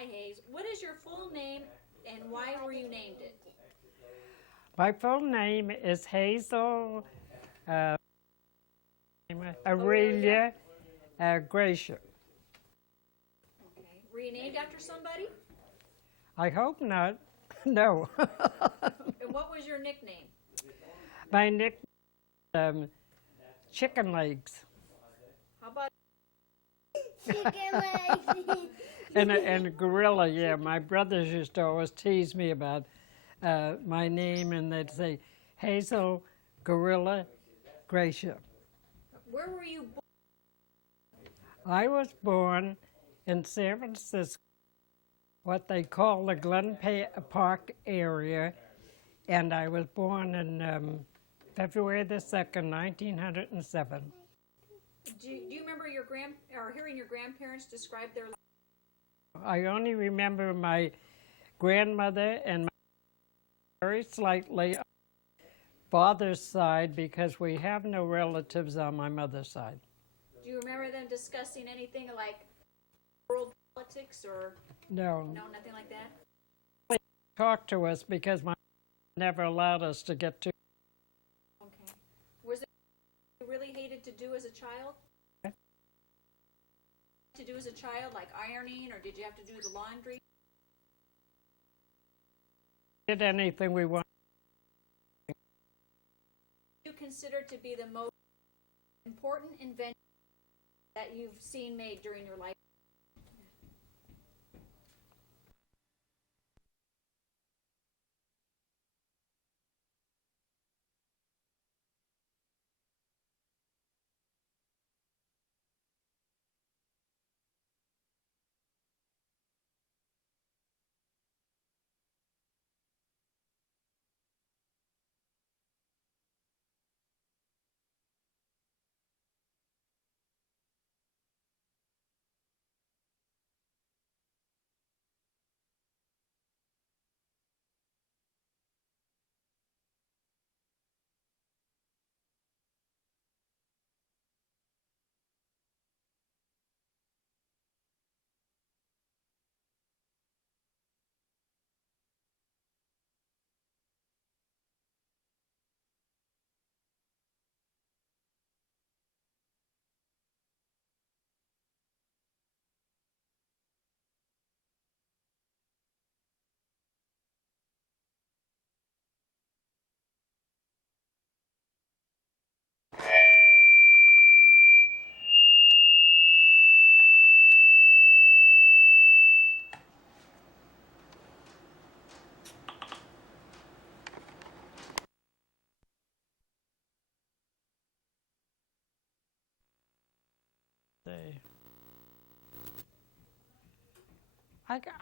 Hi, Hayes. What is your full name and why were you named it? My full name is Hazel uh, Aurelia Gracia. Okay. Were you named after somebody? I hope not. No. And what was your nickname? My nickname Chicken Legs. How about Chicken legs. And Gorilla, yeah. My brothers used to always tease me about my name, and they'd say, Hazel Gorilla Gracia. where were you born? I was born in San Francisco, what they call the Glen Park area, and I was born in February the 2nd, 1907. Do you remember hearing your grandparents describe their life? I only remember my grandmother and my very slightly on my father's side because we have no relatives on my mother's side. Do you remember them discussing anything like world politics or No. no, nothing like that? They talked to us because my mother never allowed us to get to. Okay. Was there anything you really hated to do as a child? To do as a child, like ironing, or did you have to do the laundry? Did anything we wanted. What do you consider to be the most important invention that you've seen made during your life?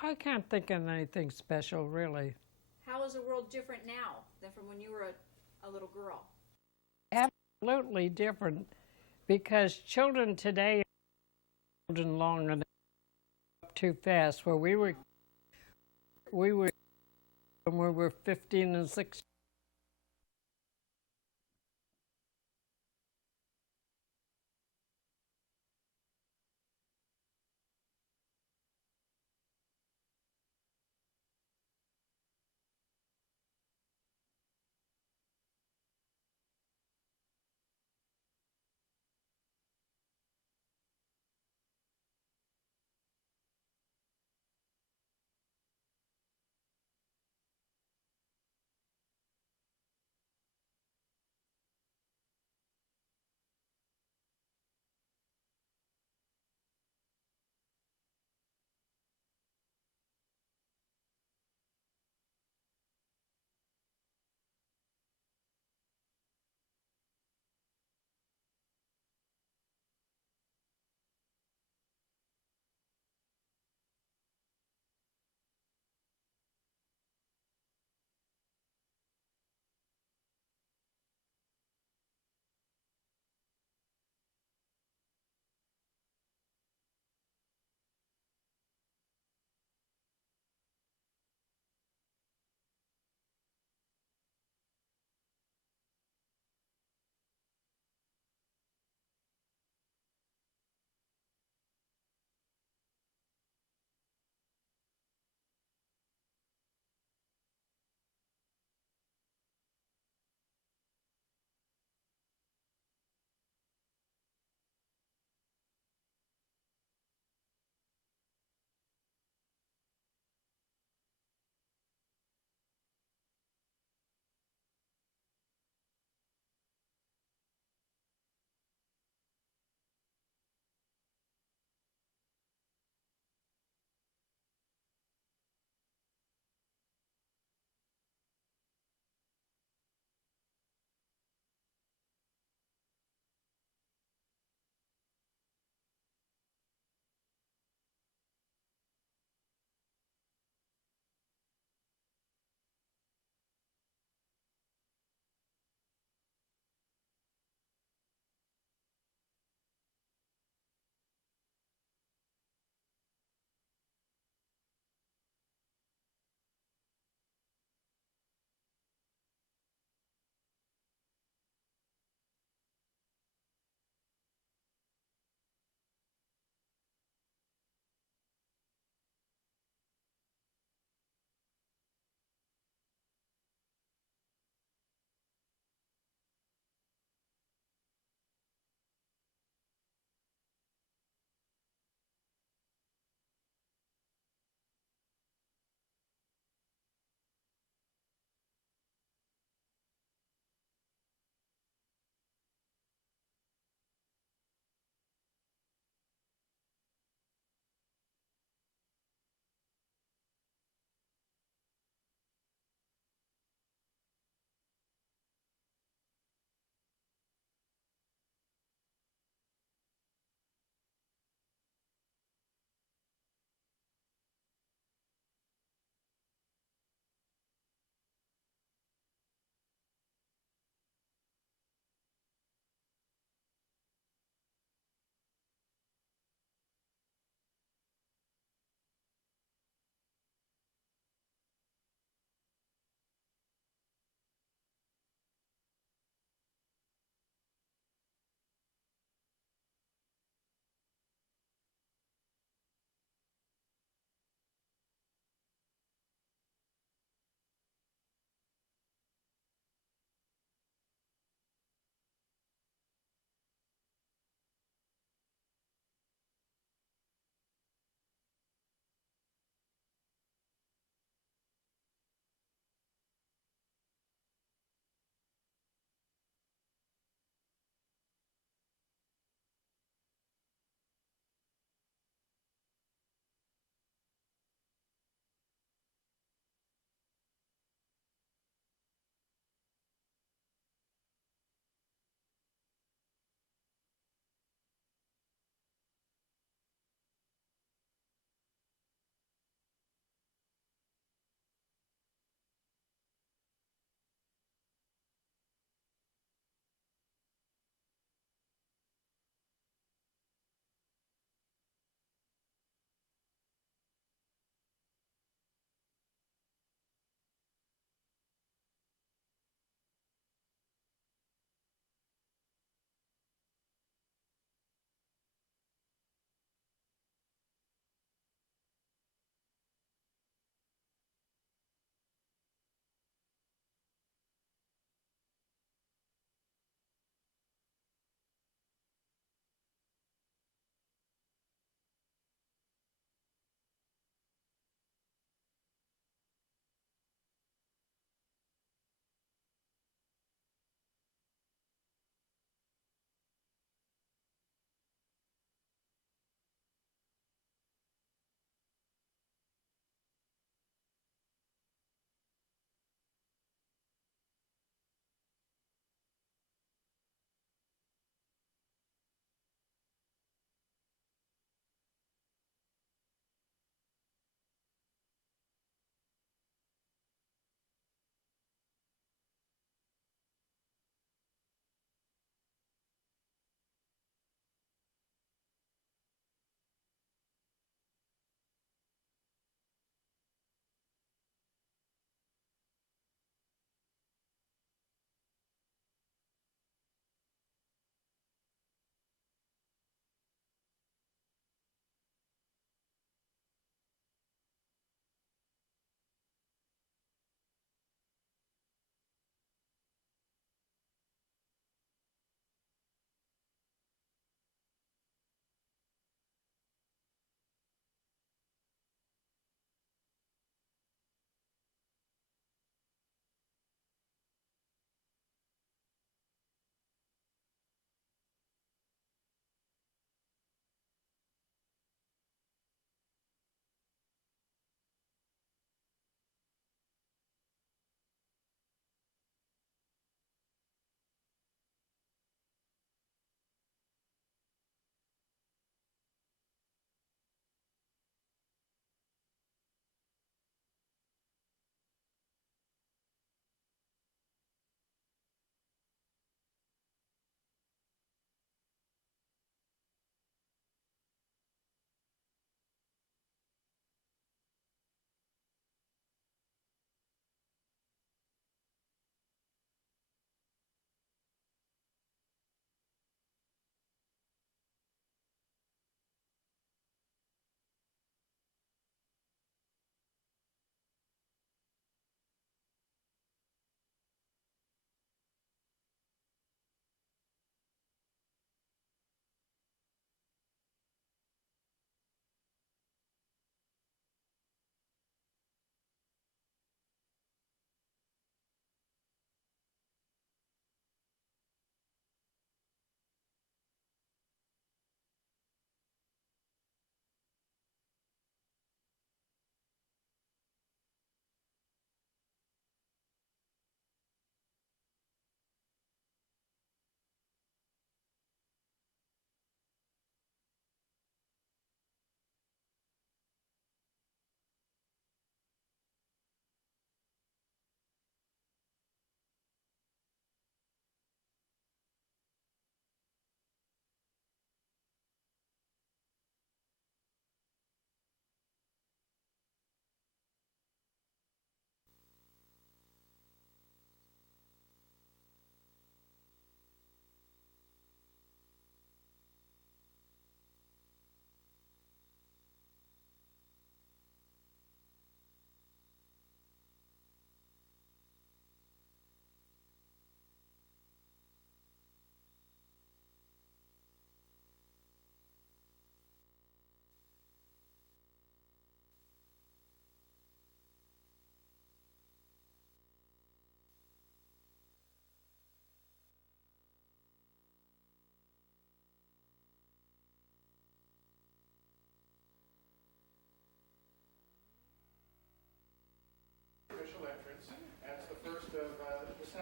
I can't think of anything special, really. How is the world different now than from when you were a little girl? Absolutely different because children today are children longer than up too fast. Where we were when we were 15 and 16.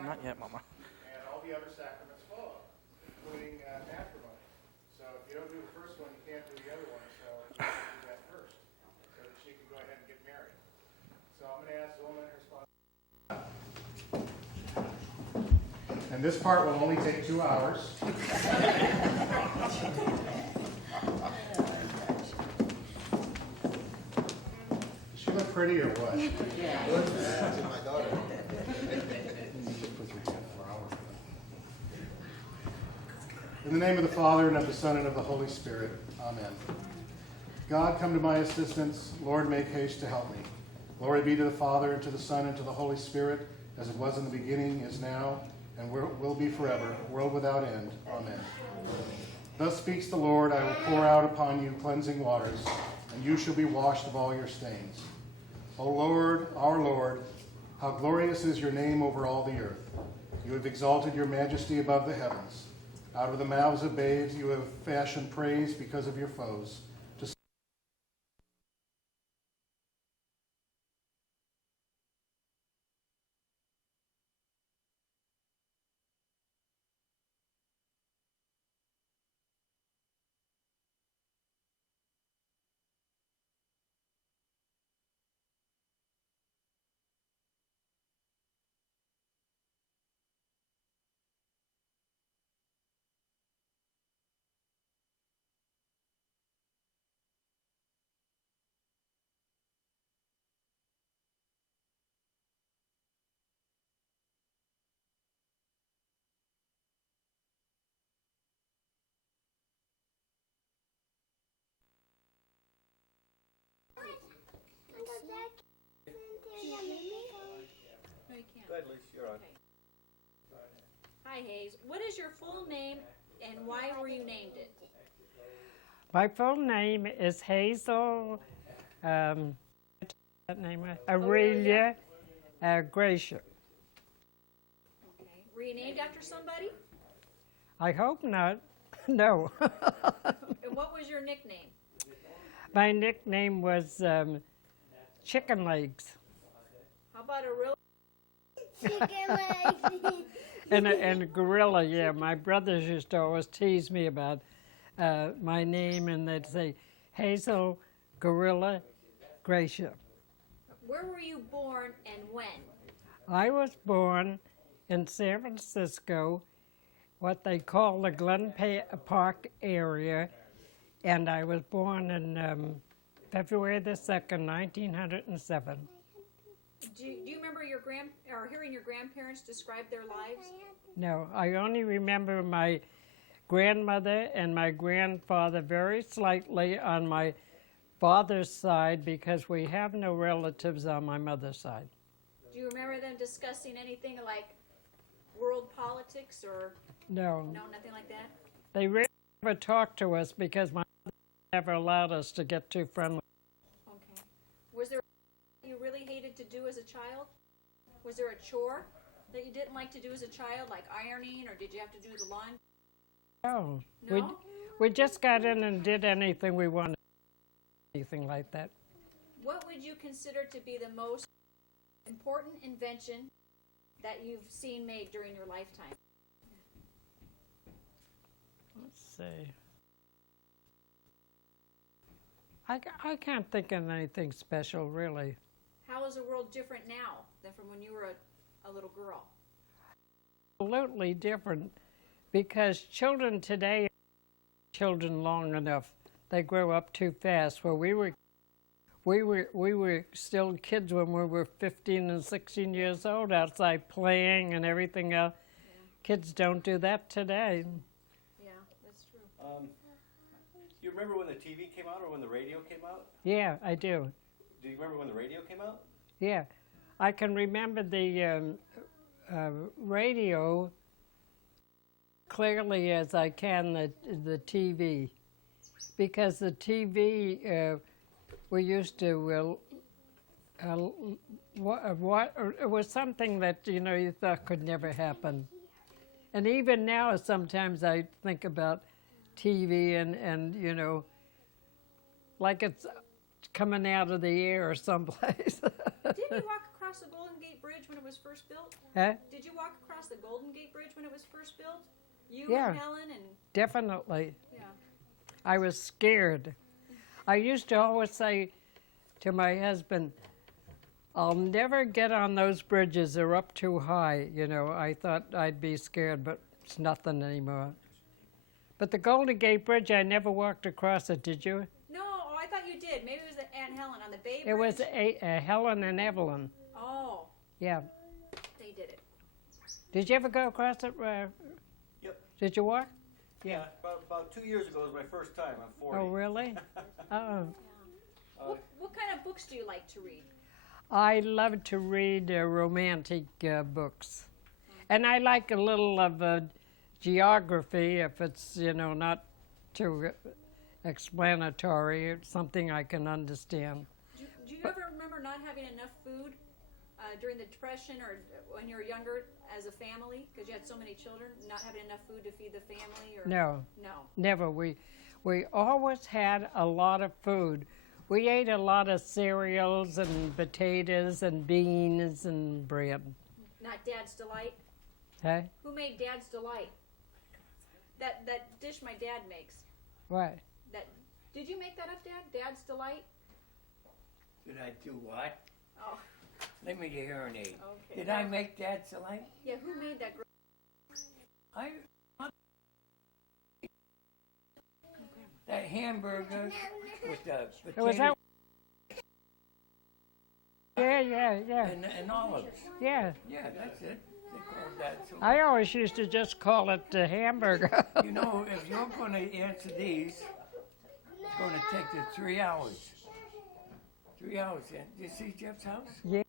Not yet, Mama. And all the other sacraments follow, including matrimony. So if you don't do the first one, you can't do the other one. So you have to do that first, so that she can go ahead and get married. So I'm going to ask Zulma and her sponsor. And this part will only take 2 hours. Does she look pretty or what? My daughter. In the name of the Father, and of the Son, and of the Holy Spirit. Amen. God, come to my assistance. Lord, make haste to help me. Glory be to the Father, and to the Son, and to the Holy Spirit, as it was in the beginning, is now, and will be forever, world without end. Amen. Thus speaks the Lord, I will pour out upon you cleansing waters, and you shall be washed of all your stains. O Lord, our Lord, how glorious is your name over all the earth. You have exalted your majesty above the heavens. Out of the mouths of babes you have fashioned praise because of your foes. No, you can't. Go ahead, Liz, you're on. Okay. Hi, Hayes. What is your full name and why were you named it? My full name is Hazel Aurelia Gracia. Okay. Were you named after somebody? I hope not. No. And what was your nickname? My nickname was Chicken Legs. How about a real? Chicken legs. And gorilla, yeah. My brothers used to always tease me about my name, and they'd say, Hazel Gorilla Gracia. Where were you born and when? I was born in San Francisco, what they call the Glen Park area, and I was born in February the 2nd, 1907. Do you remember hearing your grandparents describe their lives? No, I only remember my grandmother and my grandfather very slightly on my father's side because we have no relatives on my mother's side. Do you remember them discussing anything like world politics or No, nothing like that? they really never talked to us because my mother never allowed us to get too friendly. Okay. Was there you really hated to do as a child? Was there a chore that you didn't like to do as a child, like ironing, or did you have to do the lawn? No, No? we just got in and did anything we wanted, anything like that. What would you consider to be the most important invention that you've seen made during your lifetime? Let's see. I can't think of anything special, really. How is the world different now than from when you were a little girl? Absolutely different, because children today are children long enough. They grow up too fast. Where we were still kids when we were 15 and 16 years old, outside playing and everything else. Yeah. Kids don't do that today. Yeah, that's true. You remember when the TV came out or when the radio came out? Yeah, I do. Do you remember when the radio came out? Yeah, I can remember the radio clearly as I can the TV, because the TV we used to it was something that you thought could never happen, and even now sometimes I think about TV and like it's coming out of the air or someplace. Didn't you walk across across the Golden Gate Bridge when it was first built? Huh? Did you walk across the Golden Gate Bridge when it was first built? You Yeah. and Helen and Definitely. yeah. I was scared. I used to always say to my husband, I'll never get on those bridges. They're up too high. You know, I thought I'd be scared, but it's nothing anymore. But the Golden Gate Bridge, I never walked across it. Did you? No, oh, I thought you did. Maybe it was the Aunt Helen on the Bay Bridge. It was Helen and Evelyn. Oh, Yeah. they did it. Did you ever go across it? Yep. Did you walk? Yeah. About 2 years ago was my first time. I'm 40. Oh, really? Oh. What kind of books do you like to read? I love to read romantic books. And I like a little of geography if it's, you know, not too explanatory. It's something I can understand. Do you ever remember not having enough food during the Depression or when you were younger as a family because you had so many children, not having enough food to feed the family? Or No, no. never. We always had a lot of food. We ate a lot of cereals and potatoes and beans and bread. Not Dad's Delight. Huh? Who made Dad's Delight? That dish my dad makes. What? Did you make that up, Dad? Dad's Delight? Did I do what? Oh, Let me get hearing aid. okay. Did I make that delight? Yeah, who made that? I that hamburger with the It was potatoes that. Yeah. and olives. Yeah. Yeah, that's it. They call that. So, I always used to just call it a hamburger. you know, if you're going to answer these, it's going to take you 3 hours. 3 hours. And you see Jeff's house? Yeah.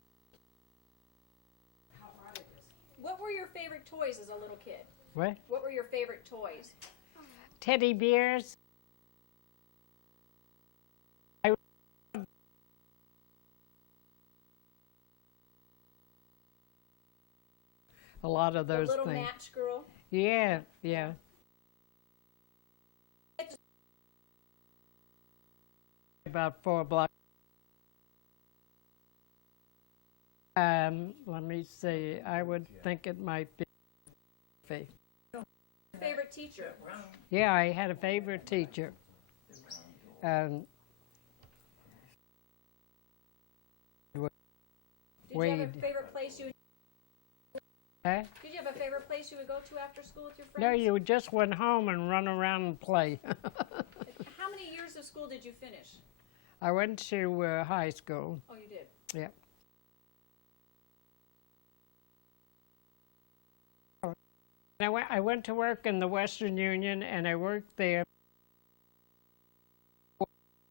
What were your favorite toys as a little kid? What? What were your favorite toys? Teddy bears. A lot of those the little things. match girl. Yeah. About 4 blocks. Let me see. I would think it might be. Favorite teacher? Yeah, I had a favorite teacher. Did you have a Wade. favorite place you would, Huh? Did you have a favorite place you would go to after school with your friends? No, you just went home and run around and play. How many years of school did you finish? I went to high school. Oh, you did. Yeah. I went to work in the Western Union, and I worked there.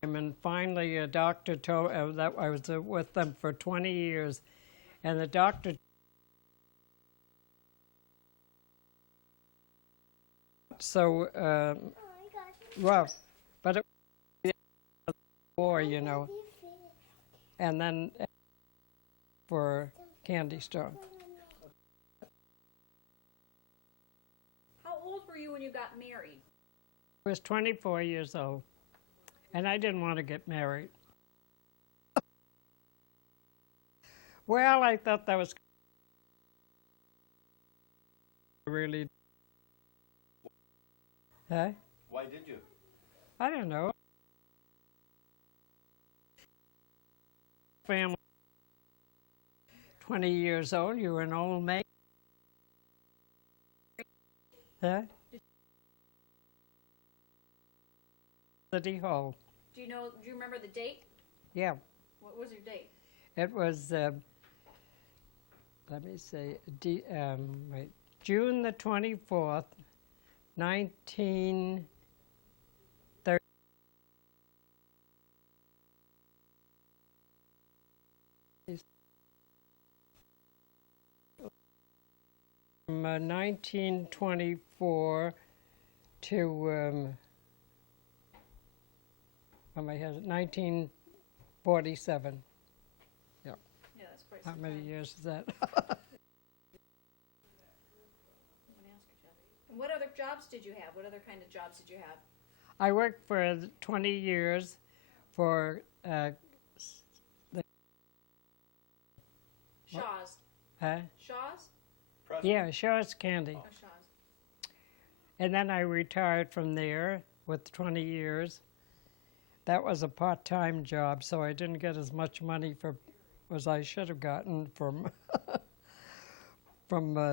And finally, a doctor told that I was with them for 20 years, and the doctor. So rough, but it was war, you know, and then for Candy Store. How old were you when you got married? I was 24 years old, and I didn't want to get married. Well, I thought that was really. Huh? Why did you? I don't know. Family. 20 years old, you were an old maid. Huh? City Hall. Do you remember the date? Yeah, What was your date? it was, let me see, wait, June the 24th, 1930. From 1924 to, my husband, 1947. Yeah, that's quite How some many time. years is that? I'm gonna ask you, Jeff. And what other jobs did you have? What other kind of jobs did you have? I worked for 20 years for Huh? Shaw's? Preston? Yeah, Shaw's Candy. Oh, Shaw's. And then I retired from there with 20 years. That was a part-time job, so I didn't get as much money as I should have gotten from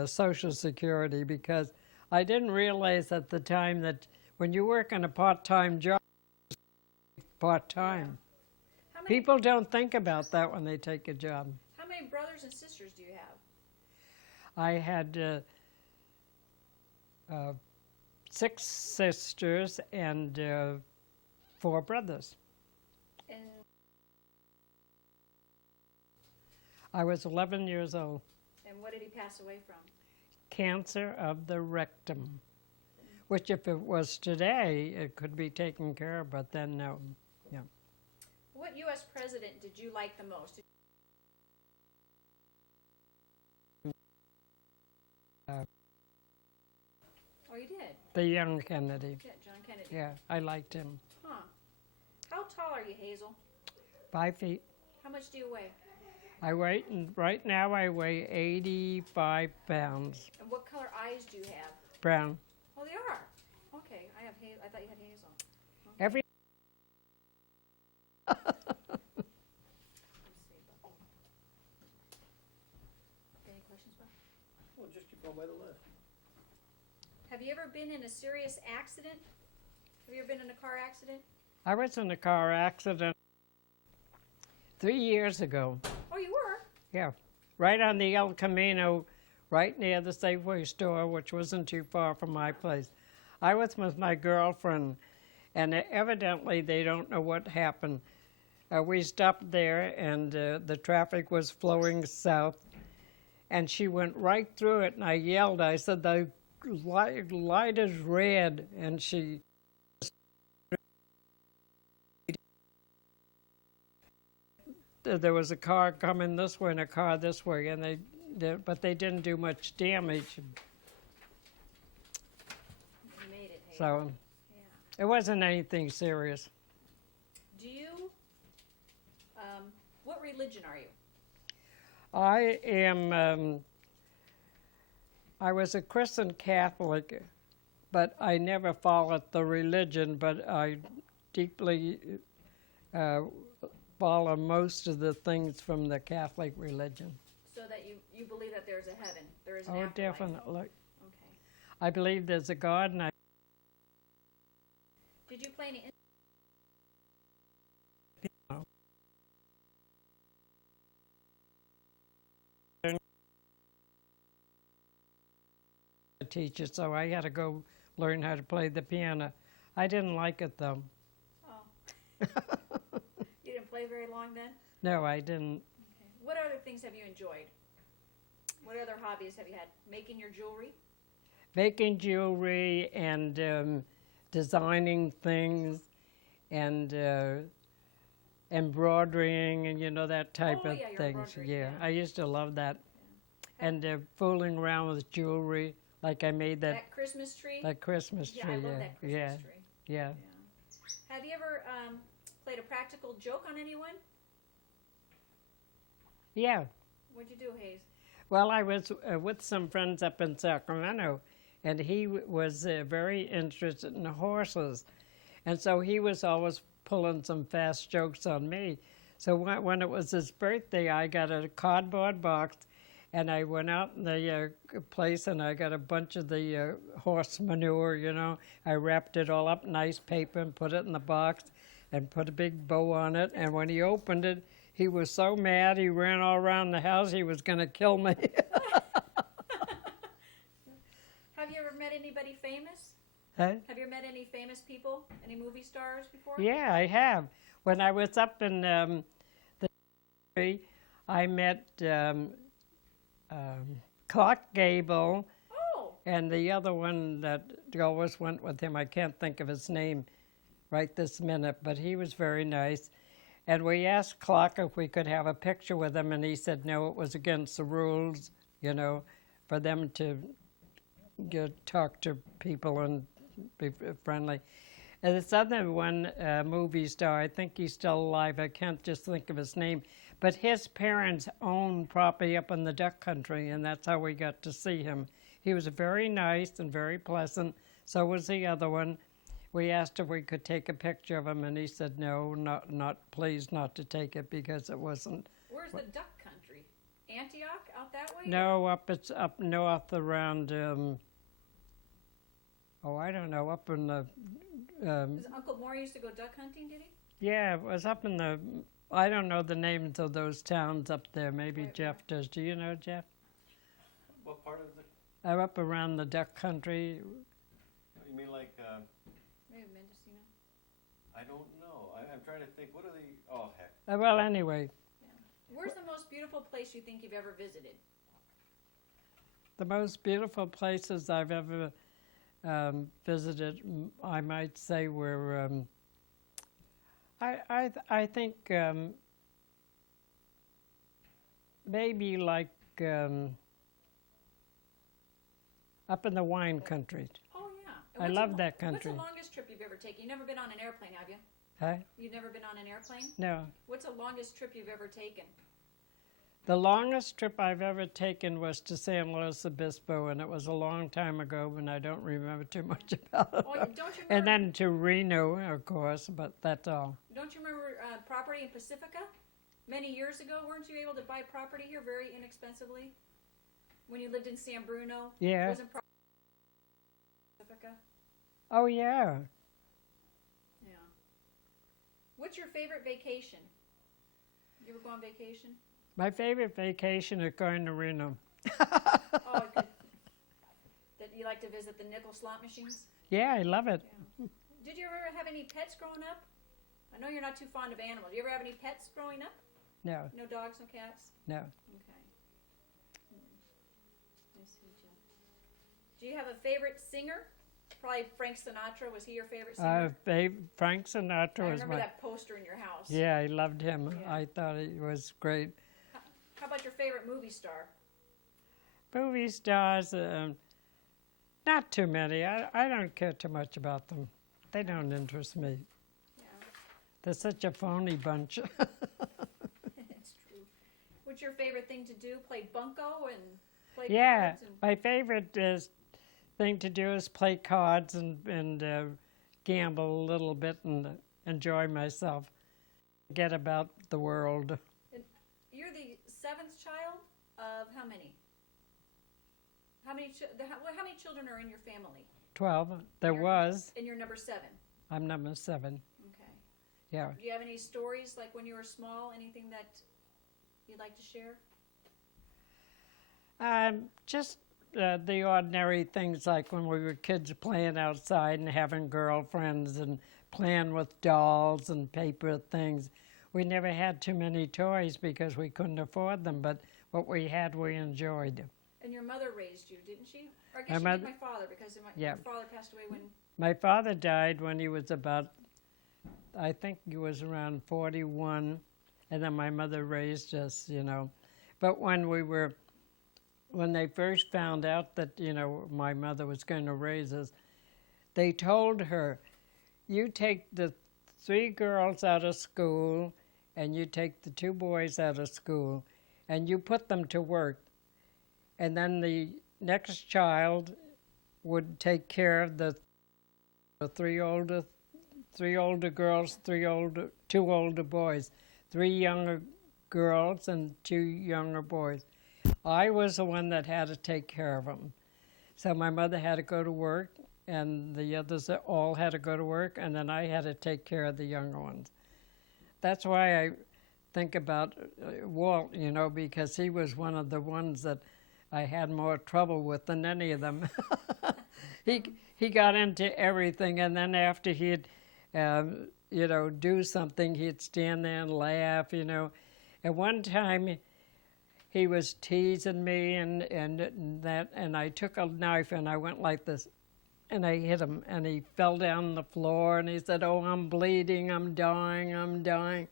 Social Security, because I didn't realize at the time that when you work in a part-time job, part-time. How many, People don't think about that when they take a job. how many brothers and sisters do you have? I had 6 sisters and 4 brothers. And I was 11 years old. what did he pass away from? Cancer of the rectum, which if it was today, it could be taken care of, but then no. Yeah. What U.S. president did you like the most? Oh, you did? The young Kennedy. Yeah, John Kennedy. Yeah, I liked him. Huh. How tall are you, Hazel? 5 feet. How much do you weigh? Right now I weigh 85 pounds. And what color eyes do you have? Brown. Oh, they are. Okay, I thought you had Hazel. Every Let's see. Any questions, Bob? Well, just keep going by the list. Have you ever been in a serious accident? Have you ever been in a car accident? I was in a car accident 3 years ago. Oh, you were? Yeah, right on the El Camino, right near the Safeway store, which wasn't too far from my place. I was with my girlfriend, and evidently they don't know what happened. We stopped there, and the traffic was flowing south, and she went right through it, and I yelled. I said, the light is red, and she... There was a car coming this way and a car this way, and but they didn't do much damage. You made it, Hazel. So Yeah. it wasn't anything serious. Do you, what religion are you? I am, I was a Christian Catholic, but I never followed the religion, but I deeply follow most of the things from the Catholic religion. So that you believe that there's a heaven, there is an Oh, afterlife. definitely. Okay. I believe there's a God, and Did you play any a teacher, so I had to go learn how to play the piano. I didn't like it, though. Oh. You didn't play very long then? No, I didn't. Okay. What other things have you enjoyed? What other hobbies have you had? Making your jewelry? Making jewelry and designing things and embroidering and, you know, that type Oh, of yeah, your things. embroidery, Yeah, yeah. I used to love that. Yeah. And fooling around with jewelry, like I made That Christmas tree? that Christmas tree. Yeah, I love that Christmas yeah, tree. yeah. Yeah. Have you ever played a practical joke on anyone? Yeah. What'd you do, Hayes? Well, I was with some friends up in Sacramento, and he was very interested in horses. And so he was always pulling some fast jokes on me. So when it was his birthday, I got a cardboard box, and I went out in the place, and I got a bunch of the horse manure, you know. I wrapped it all up in nice paper and put it in the box and put a big bow on it. And when he opened it, he was so mad, he ran all around the house, he was going to kill me. Have you ever met anybody famous? Huh? Have you met any famous people? Any movie stars before? Yeah, I have. When I was up in the country, I met Clark Gable Oh, and the other one that always went with him. I can't think of his name right this minute, but he was very nice. And we asked Clark if we could have a picture with him, and he said no, it was against the rules, you know, for them to talk to people and be friendly. And this other one, movie star, I think he's still alive. I can't just think of his name, But his parents owned property up in the duck country, and that's how we got to see him. He was very nice and very pleasant. So was the other one. We asked if we could take a picture of him, and he said, no, not please not to take it because it wasn't. Where's the duck country? Antioch, out that way? No, it's up north around, I don't know, up in the, 'Cause Uncle Moore used to go duck hunting, did he? yeah, it was up in the, I don't know the names of those towns up there. Maybe Right, Jeff does. Do you know, Jeff? What part of the? Up around the duck country. You mean like? Maybe Mendocino. I don't know. I'm trying to think. What are the? Oh heck. Well, anyway, Where's the most beautiful place you think you've ever visited? the most beautiful places I've ever visited, I might say, were, I think maybe like up in the wine country. Oh, yeah. I love that country. What's the longest trip you've ever taken? You've never been on an airplane, have you? Huh? You've never been on an airplane? No. What's the longest trip you've ever taken? The longest trip I've ever taken was to San Luis Obispo, and it was a long time ago, and I don't remember too much about it. Oh, don't you remember? And then to Reno, of course, but that's all. Don't you remember property in Pacifica? Many years ago, weren't you able to buy property here very inexpensively? When you lived in San Bruno? Yeah. Wasn't property in Pacifica? Oh, yeah. Yeah. What's your favorite vacation? You ever go on vacation? My favorite vacation is going to Reno. Oh, good. That you like to visit the nickel slot machines? Yeah, I love it. Yeah. Did you ever have any pets growing up? I know you're not too fond of animals. Do you ever have any pets growing up? No, No dogs, no cats? no. Okay. I see, Jeff. Do you have a favorite singer? Probably Frank Sinatra. Was he your favorite singer? Frank Sinatra I was remember my... that poster in your house. Yeah, I loved him. Yeah. I thought he was great. How about your favorite movie star? Movie stars, not too many. I don't care too much about them. They don't interest me. Yeah, They're such a phony bunch. it's true. What's your favorite thing to do? Play bunco and play Yeah, cards? And my favorite thing to do is play cards and gamble a little bit and enjoy myself. Forget about the world. you're the seventh child of how many? How many children are in your family? 12. There You're- was. And you're number 7. I'm number 7. Okay. Yeah. Do you have any stories like when you were small? Anything that you'd like to share? Just the ordinary things like when we were kids playing outside and having girlfriends and playing with dolls and paper things. We never had too many toys because we couldn't afford them, but what we had we enjoyed. And your mother raised you, didn't she? Or I My guess she moth- did my father because Yeah. your father passed away when... My father died when he was about, I think he was around 41, and then my mother raised us, you know. But when they first found out that, you know, my mother was going to raise us, they told her, you take the 3 girls out of school and you take the 2 boys out of school and you put them to work. And then the next child would take care of the 3 older girls, 2 older boys, 3 younger girls and 2 younger boys. I was the one that had to take care of them. So my mother had to go to work, and the others all had to go to work, and then I had to take care of the younger ones. That's why I think about Walt, you know, because he was one of the ones that I had more trouble with than any of them. He got into everything, and then after he'd, you know, do something, he'd stand there and laugh, you know. At one time, he was teasing me and I took a knife and I went like this, and I hit him, and he fell down on the floor, and he said, "Oh, I'm bleeding, I'm dying, I'm dying."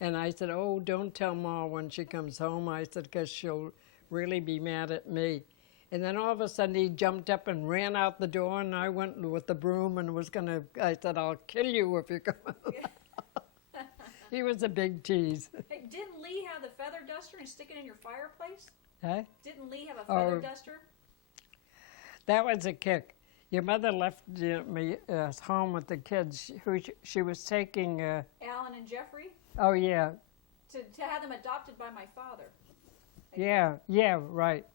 And I said, "Oh, don't tell Ma when she comes home." I said, "'cause she'll really be mad at me." And then all of a sudden he jumped up and ran out the door, and I went with the broom and I said, "I'll kill you if you come out." He was a big tease. Big didn't Lee have the feather duster and stick it in your fireplace? Huh? Didn't Lee have a feather Oh. duster? That was a kick. Your mother left me home with the kids. She was taking. Alan and Jeffrey? Oh yeah, To have them adopted by my father. yeah, right.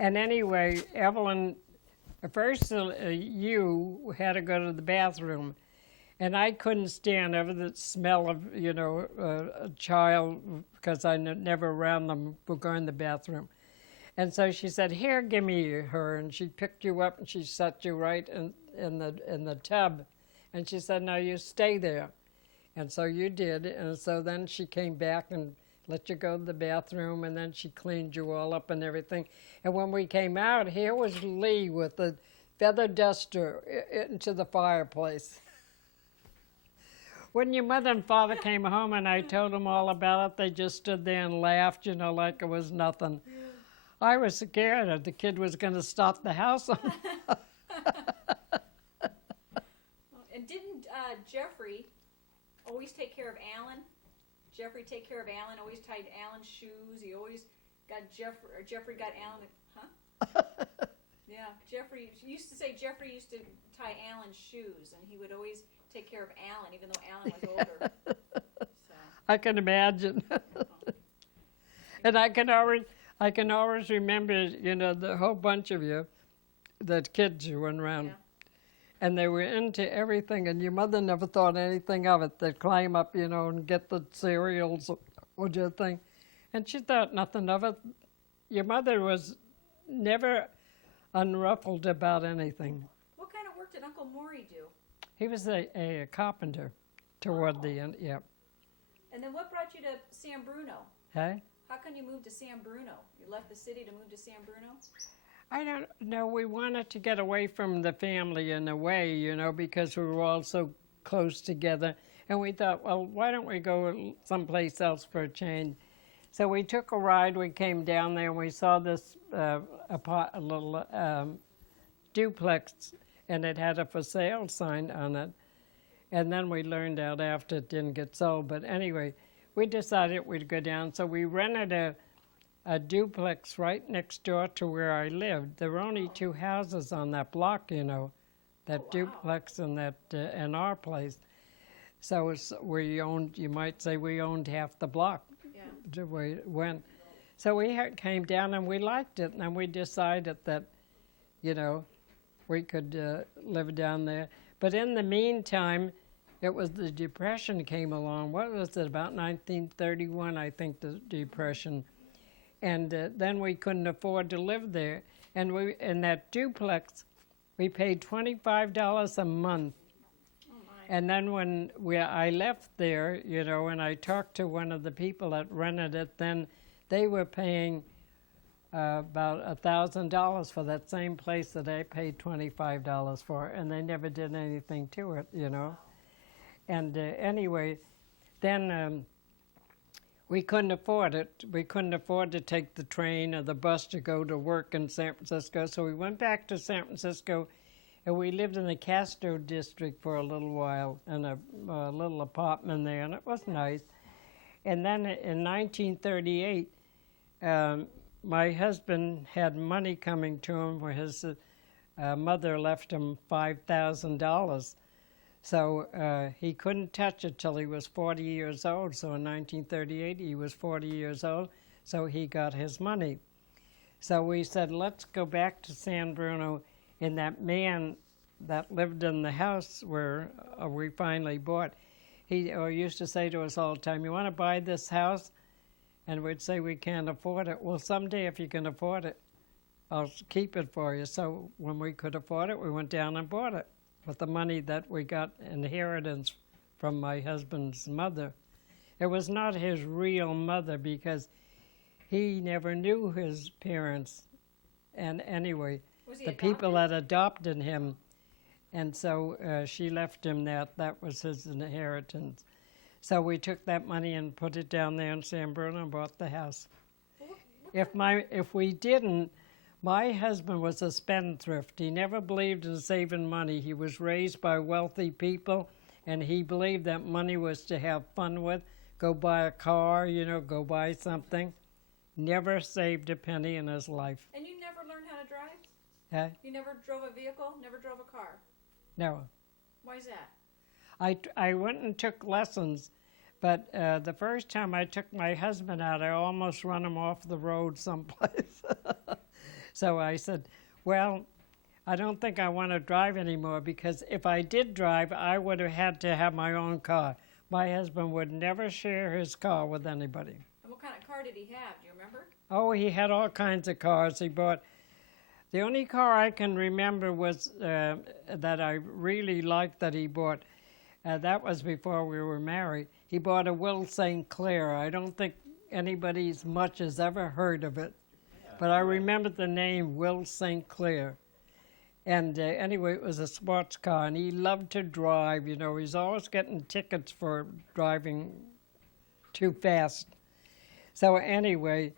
And anyway, Evelyn, first you had to go to the bathroom, and I couldn't stand ever the smell of a child because I never around them were going to the bathroom. And so she said, "Here, give me her," and she picked you up and she set you right in the tub, and she said, "Now you stay there," and so you did. And so then she came back and let you go to the bathroom, and then she cleaned you all up and everything. And when we came out, here was Lee with the feather duster into the fireplace. When your mother and father came home and I told them all about it, they just stood there and laughed, like it was nothing. I was scared that the kid was going to stop the house. And didn't Jeffrey always take care of Alan? Jeffrey take care of Alan, always tied Alan's shoes. He always got Jeffrey got Alan, huh? Yeah, Jeffrey used to say Jeffrey used to tie Alan's shoes, and he would always take care of Alan, even though Alan was older. So. I can imagine. And I can always remember, the whole bunch of you, the kids you went around. Yeah. And they were into everything, and your mother never thought anything of it. They'd climb up, and get the cereals or your thing. And she thought nothing of it. Your mother was never unruffled about anything. What kind of work did Uncle Maury do? He was a carpenter toward the end, yeah. And then what brought you to San Bruno? Hey? How come you moved to San Bruno? You left the city to move to San Bruno? I don't know. We wanted to get away from the family in a way, because we were all so close together. And we thought, well, why don't we go someplace else for a change? So we took a ride. We came down there and we saw this a little duplex, and it had a for sale sign on it. And then we learned out after it didn't get sold. But anyway, we decided we'd go down. So we rented a duplex right next door to where I lived. There were only two houses on that block, that duplex and that and our place. So we owned, you might say, we owned half the block. Yeah. We went. So we came down and we liked it, and then we decided that, we could live down there. But in the meantime, it was the Depression came along. What was it, about 1931, I think, the Depression. And then we couldn't afford to live there. And we in that duplex, we paid $25 a month. Oh my. And then when I left there, and I talked to one of the people that rented it, then they were paying about $1,000 for that same place that I paid $25 for, and they never did anything to it, And anyway, then we couldn't afford it. We couldn't afford to take the train or the bus to go to work in San Francisco, so we went back to San Francisco, and we lived in the Castro district for a little while in a little apartment there, and it was nice. And then in 1938, my husband had money coming to him where his mother left him $5,000. So he couldn't touch it till he was 40 years old. So in 1938, he was 40 years old, so he got his money. So we said, let's go back to San Bruno. And that man that lived in the house where we finally bought, he used to say to us all the time, you want to buy this house? And we'd say we can't afford it. Well, someday if you can afford it, I'll keep it for you. So when we could afford it, we went down and bought it with the money that we got inheritance from my husband's mother. It was not his real mother because he never knew his parents. And anyway, the people that adopted him, and so she left him that. That was his inheritance. So we took that money and put it down there in San Bruno and bought the house. If we didn't, my husband was a spendthrift. He never believed in saving money. He was raised by wealthy people, and he believed that money was to have fun with, go buy a car, go buy something. Never saved a penny in his life. And you never learned how to drive? Huh? You never drove a vehicle? Never drove a car? No. Why is that? I went and took lessons, but the first time I took my husband out, I almost run him off the road someplace. So I said, well, I don't think I want to drive anymore, because if I did drive, I would have had to have my own car. My husband would never share his car with anybody. And what kind of car did he have? Do you remember? Oh, he had all kinds of cars he bought. The only car I can remember was that I really liked that he bought. That was before we were married. He bought a Will St. Clair. I don't think anybody as much has ever heard of it, but I remember the name Will St. Clair. And anyway, it was a sports car, and he loved to drive. He's always getting tickets for driving too fast. So anyway,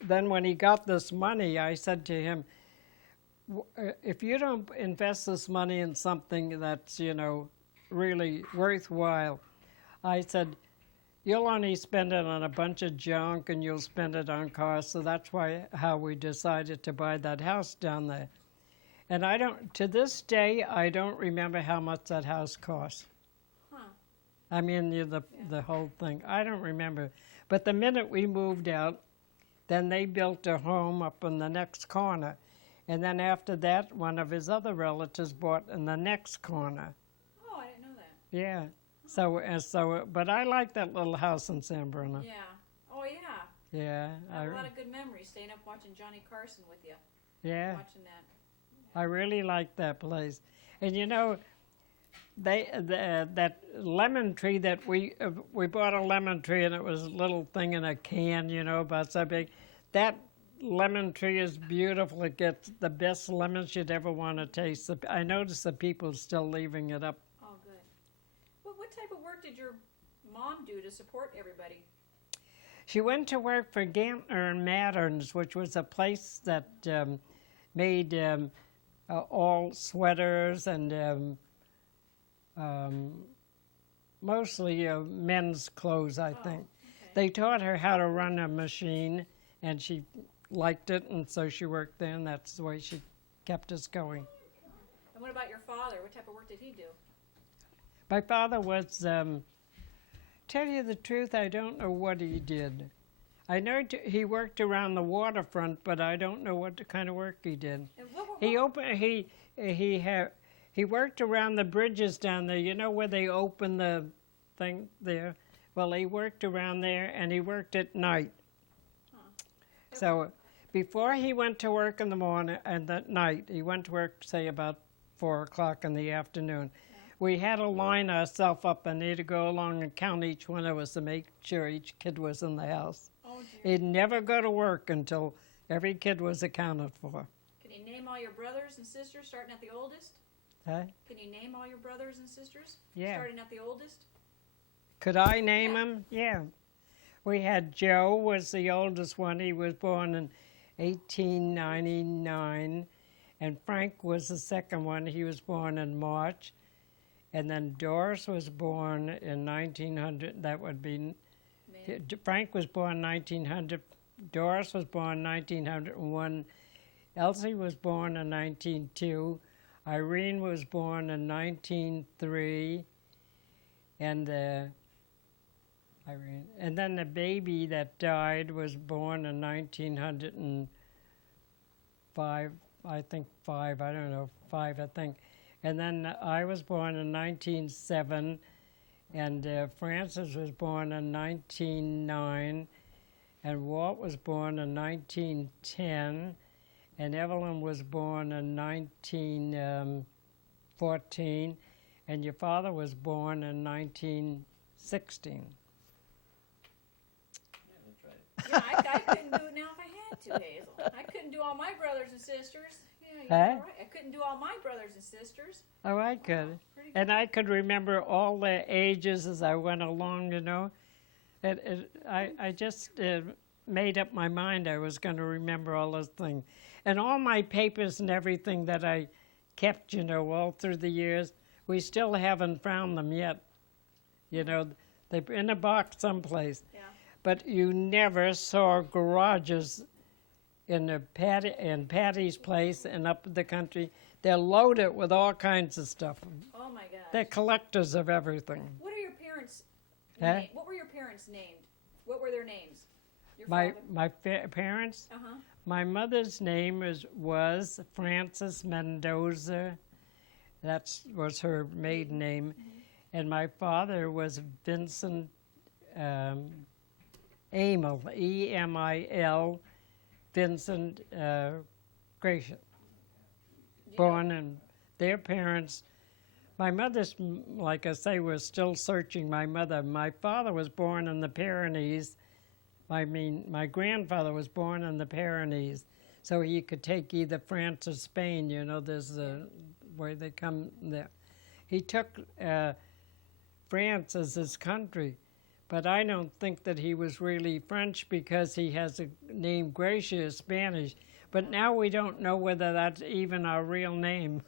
then when he got this money, I said to him, if you don't invest this money in something that's, really worthwhile, I said, you'll only spend it on a bunch of junk and you'll spend it on cars. So that's how we decided to buy that house down there. And to this day, I don't remember how much that house cost. Huh. I mean, the whole thing. I don't remember. But the minute we moved out, then they built a home up in the next corner. And then after that, one of his other relatives bought in the next corner. Oh, I didn't know that. Yeah. But I like that little house in San Bruno. Yeah. Oh, yeah. Yeah. I have a lot of good memories staying up watching Johnny Carson with you. Yeah. Watching that. I really like that place. And that lemon tree that we bought a lemon tree, and it was a little thing in a can, about so big. That lemon tree is beautiful. It gets the best lemons you'd ever want to taste. I noticed the people still leaving it up. Oh, good. What type of work did your mom do to support everybody? She went to work for Gantner and Matterns, which was a place that made all sweaters and mostly men's clothes, I think. Okay. They taught her how to run a machine, and she liked it, and so she worked there, and that's the way she kept us going. And what about your father? What type of work did he do? My father was, tell you the truth, I don't know what he did. I know he worked around the waterfront, but I don't know what kind of work he did. And He worked around the bridges down there. Where they open the thing there? Well, he worked around there, and he worked at night. Huh. So before he went to work in the morning and at night, he went to work, say, about 4 o'clock in the afternoon. Yeah. We had to line ourselves up, and he'd go along and count each one of us to make sure each kid was in the house. Oh, dear. He'd never go to work until every kid was accounted for. Can you name all your brothers and sisters, starting at the oldest? Huh? Can you name all your brothers and sisters? Yeah. Starting at the oldest? Could I name them? Yeah. We had Joe was the oldest one. He was born in 1899. And Frank was the second one. He was born in March. And then Doris was born in 1900. That would be... May. Frank was born 1900. Doris was born 1901. Elsie was born in 1902. Irene was born in 1903. And then the baby that died was born in 1905, I think 5, I don't know, 5, I think. And then I was born in 1907, and Francis was born in 1909, and Walt was born in 1910, and Evelyn was born in 1914, and your father was born in 1916. Yeah, I couldn't do it now if I had to, Hazel. I couldn't do all my brothers and sisters. Yeah, you're Huh? right. I couldn't do all my brothers and sisters. Oh, I could. Pretty good. And I could remember all their ages as I went along, I just made up my mind I was going to remember all those things. And all my papers and everything that I kept, all through the years, we still haven't found them yet. They're in a box someplace. Yeah. But you never saw garages in Patty's place and up the country. They're loaded with all kinds of stuff. Oh my gosh. They're collectors of everything. What are your parents? Huh? What were your parents named? What were their names? Your My father? parents. Uh-huh. My mother's name was Frances Mendoza. That was her maiden name. And my father was Vincent Emil, E-M-I-L, Vincent Gracia. Born, and their parents, my mother's, like I say, was still searching my mother. My father was born in the Pyrenees. My grandfather was born in the Pyrenees, so he could take either France or Spain. You know, there's where they come there. He took France as his country, but I don't think that he was really French because he has a name Gracia, Spanish. But now we don't know whether that's even our real name.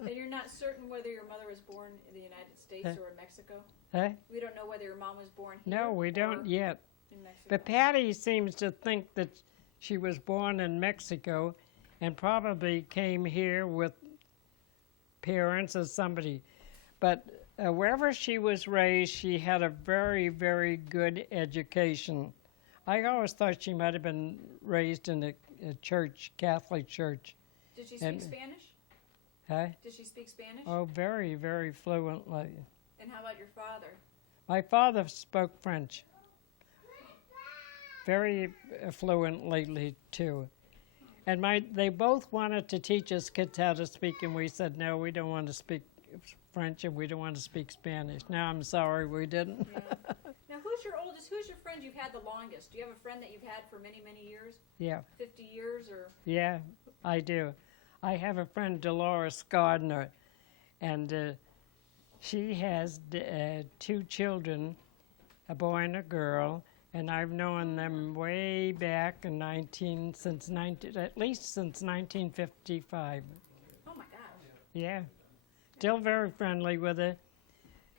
And you're not certain whether your mother was born in the United States or in Mexico? Huh? We don't know whether your mom was born here No, we or don't yet. in Mexico. But Patty seems to think that she was born in Mexico and probably came here with parents or somebody. But wherever she was raised, she had a very, very good education. I always thought she might have been raised in a church, Catholic church. Did she speak and- Spanish? Huh? Did she speak Spanish? Oh, very, very fluently. And how about your father? My father spoke French very fluently too. And they both wanted to teach us kids how to speak, and we said, no, we don't want to speak French and we don't want to speak Spanish. Now I'm sorry we didn't. Yeah. Now, who's your oldest? Who's your friend you've had the longest? Do you have a friend that you've had for many, many years? Yeah, 50 years or? yeah, I do. I have a friend, Dolores Gardner, and she has two children, a boy and a girl, and I've known them way back in at least since 1955. Oh my gosh. Yeah, still very friendly with her.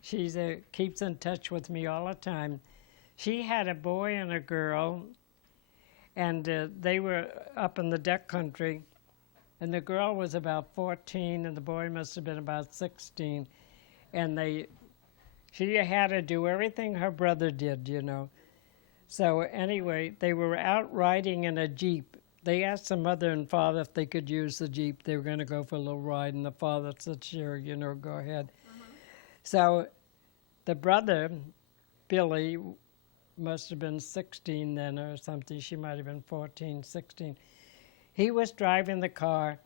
She keeps in touch with me all the time. She had a boy and a girl, and they were up in the deck country, and the girl was about 14, and the boy must have been about 16, and she had to do everything her brother did, you know. So anyway, they were out riding in a Jeep. They asked the mother and father if they could use the Jeep. They were going to go for a little ride, and the father said, sure, you know, go ahead. So the brother, Billy, must have been 16 then or something. She might have been 14, 16. He was driving the car,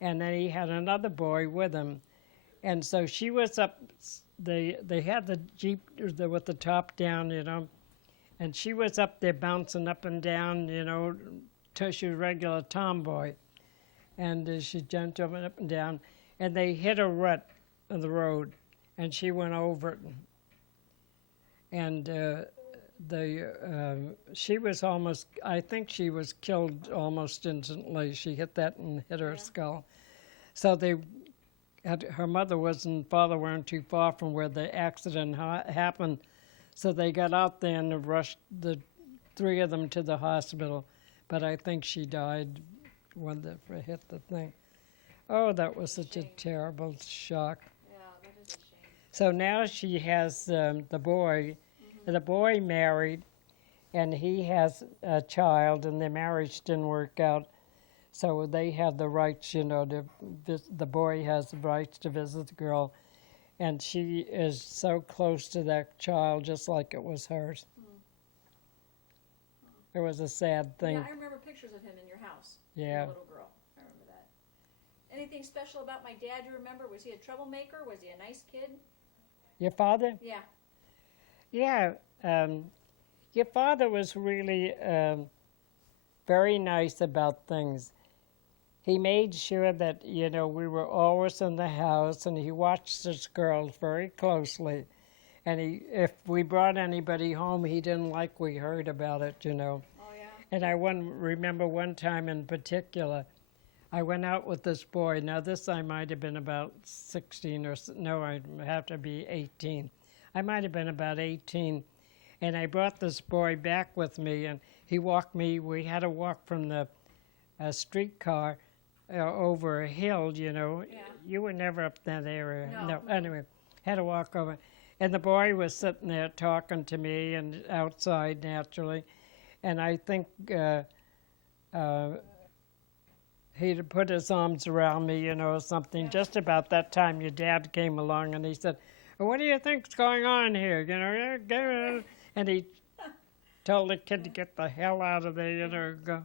and then he had another boy with him. And so she was up, they had the Jeep with the top down, you know, and she was up there bouncing up and down, you know, till she was a regular tomboy. And she jumped up and down, and they hit a rut in the road, and she went over it. And she was almost, I think she was killed almost instantly. She hit that and hit her skull. So her mother and father weren't too far from where the accident happened. So they got out there and rushed the three of them to the hospital. But I think she died when they hit the thing. Oh, that was such a terrible shock. Yeah, that is a shame. So now she has the boy. The boy married, and he has a child, and their marriage didn't work out. So they have the rights, you know, the boy has the rights to visit the girl. And she is so close to that child, just like it was hers. It was a sad thing. Yeah, I remember pictures of him in your house. Yeah. A little girl. I remember that. Anything special about my dad you remember? Was he a troublemaker? Was he a nice kid? Your father? Yeah. Yeah. Your father was really very nice about things. He made sure that, you know, we were always in the house, and he watched his girls very closely. And if we brought anybody home he didn't like, we heard about it, you know. Oh, yeah. And I remember one time in particular, I went out with this boy. Now, this I might have been about 16 or, no, I'd have to be 18. I might have been about 18. And I brought this boy back with me, and he walked me. We had to walk from the streetcar over a hill, you know. Yeah. You were never up that area. No. Anyway, had to walk over. And the boy was sitting there talking to me and outside naturally. And I think he'd put his arms around me, you know, or something. Just about that time, your dad came along and he said, well, what do you think's going on here? You know, and he told the kid to get the hell out of there, you know. Go,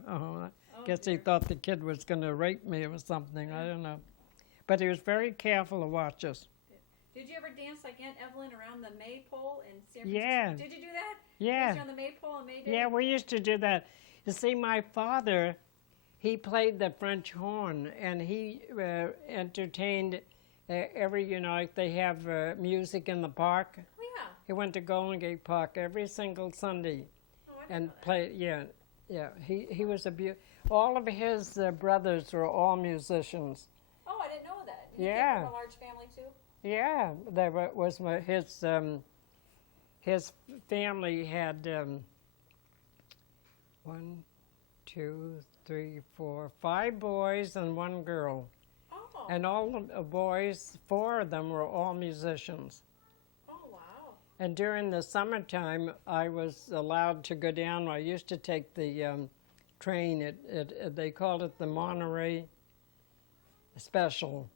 guess he thought the kid was going to rape me or something. I don't know. But he was very careful to watch us. Did you ever dance like Aunt Evelyn around the maypole in San Francisco? Yeah. Did you do that? Yeah. Dance around the maypole on May Day? Yeah, we used to do that. You see, my father, he played the French horn, and he entertained every, you know, like they have music in the park. Oh, yeah. He went to Golden Gate Park every single Sunday Oh, I didn't know and that. played, yeah. He was all of his brothers were all musicians. Oh, I didn't know that. He Yeah. came from a large family, too? Yeah, there was his family had 1, 2, 3, 4, 5 boys and 1 girl. Oh. And all the boys, 4 of them were all musicians. Oh, wow. And during the summertime, I was allowed to go down. I used to take the train. They called it the Monterey Special.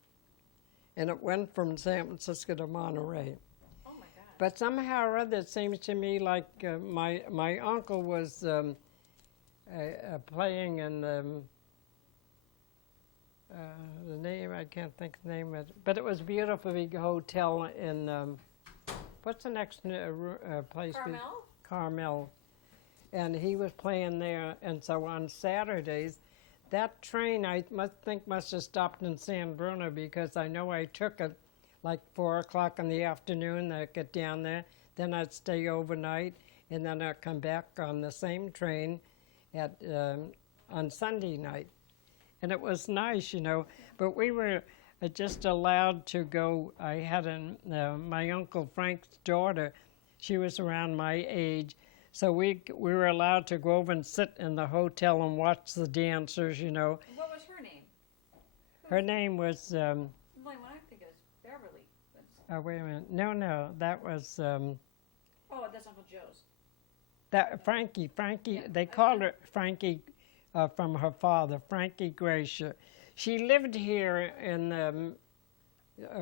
And it went from San Francisco to Monterey. Oh, my God. But somehow or other, it seems to me like my uncle was playing in the name, I can't think of the name of it. But it was a beautiful big hotel in, what's the next place? Carmel? Carmel. And he was playing there. And so on Saturdays, that train I must have stopped in San Bruno, because I know I took it like 4 o'clock in the afternoon. I'd get down there, then I'd stay overnight, and then I'd come back on the same train on Sunday night. And it was nice, you know, but we were just allowed to go. I had my Uncle Frank's daughter, she was around my age, so we were allowed to go over and sit in the hotel and watch the dancers, you know. What was her name? Her name was, The only one I think is Beverly. That's, wait a minute, no, that was, oh, that's Uncle Joe's. Frankie, Yeah, they called her Frankie from her father, Frankie Gracia. She lived here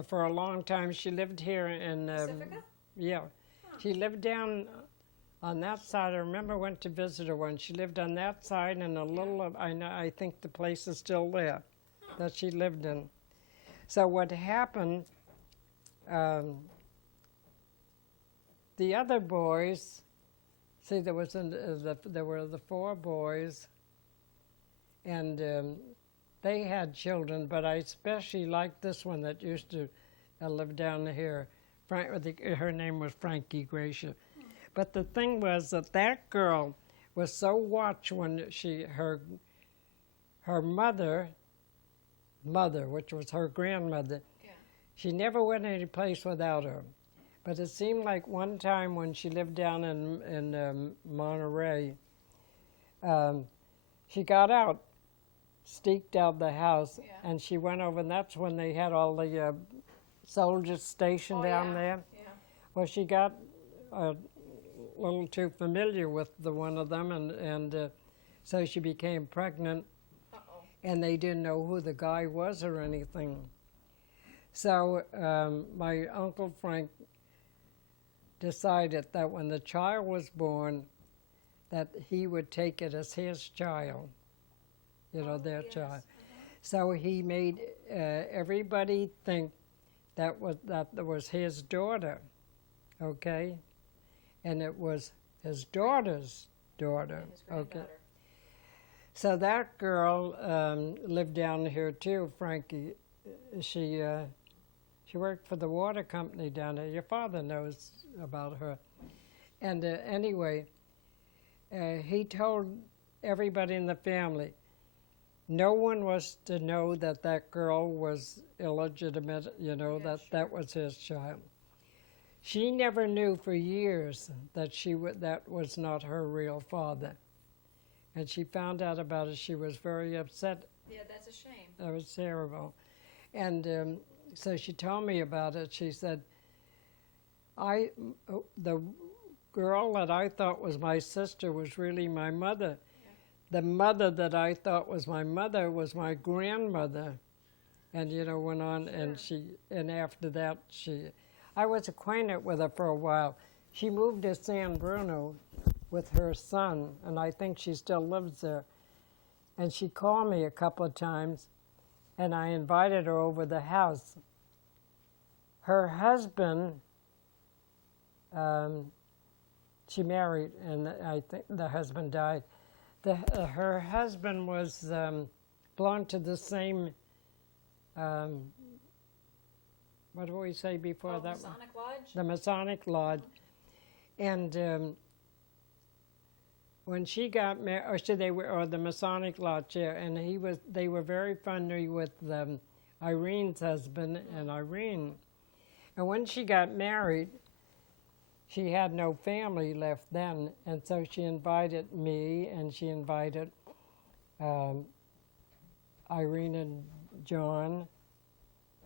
for a long time. She lived here in, Pacifica? yeah. She lived down on that side. I remember went to visit her once. She lived on that side, and I think the place is still there that she lived in. So what happened, the other boys, see, there were the 4 boys, and they had children, but I especially liked this one that used to live down here. Her name was Frankie Gracia. But the thing was that girl was so watched when her mother, which was her grandmother, she never went any place without her. But it seemed like one time when she lived down in Monterey, she got out, sneaked out the house, and she went over, and that's when they had all the soldiers stationed down there. Yeah. Well, she got a little too familiar with one of them, and so she became pregnant, and they didn't know who the guy was or anything. So my Uncle Frank decided that when the child was born, that he would take it as his child, their child. So he made everybody think that was his daughter, okay? And it was his daughter's daughter, okay? So that girl lived down here too, Frankie. She worked for the water company down there. Your father knows about her. And anyway, he told everybody in the family, no one was to know that girl was illegitimate, that was his child. She never knew for years that that was not her real father. And she found out about it. She was very upset. Yeah, that's a shame. That was terrible. And so she told me about it. She said, the girl that I thought was my sister was really my mother. Yeah. The mother that I thought was my mother was my grandmother. And, went on, sure. and after that, I was acquainted with her for a while. She moved to San Bruno with her son, and I think she still lives there. And she called me a couple of times, and I invited her over the house. Her husband, she married, and I think the husband died. Her husband was belonged to the same. What did we say before that? Masonic Lodge? The Masonic Lodge. And when she got married, or the Masonic Lodge, yeah, and they were very friendly with Irene's husband and Irene. And when she got married, she had no family left then, and so she invited me, and she invited Irene and John.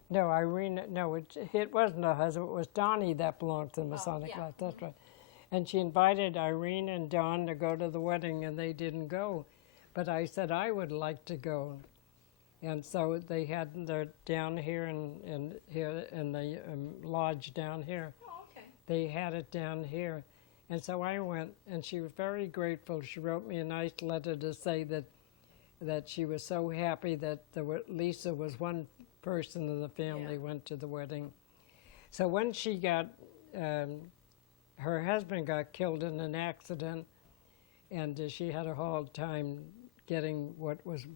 No, Irene, no, it wasn't her husband, it was Donnie that belonged to the Masonic Lodge, that's right. And she invited Irene and Don to go to the wedding, and they didn't go. But I said I would like to go. And so they're down here in the lodge down here. Oh, okay. They had it down here. And so I went, and she was very grateful. She wrote me a nice letter to say that she was so happy that Lisa was one person in the family went to the wedding. So when she got, her husband got killed in an accident, and she had a hard time getting what was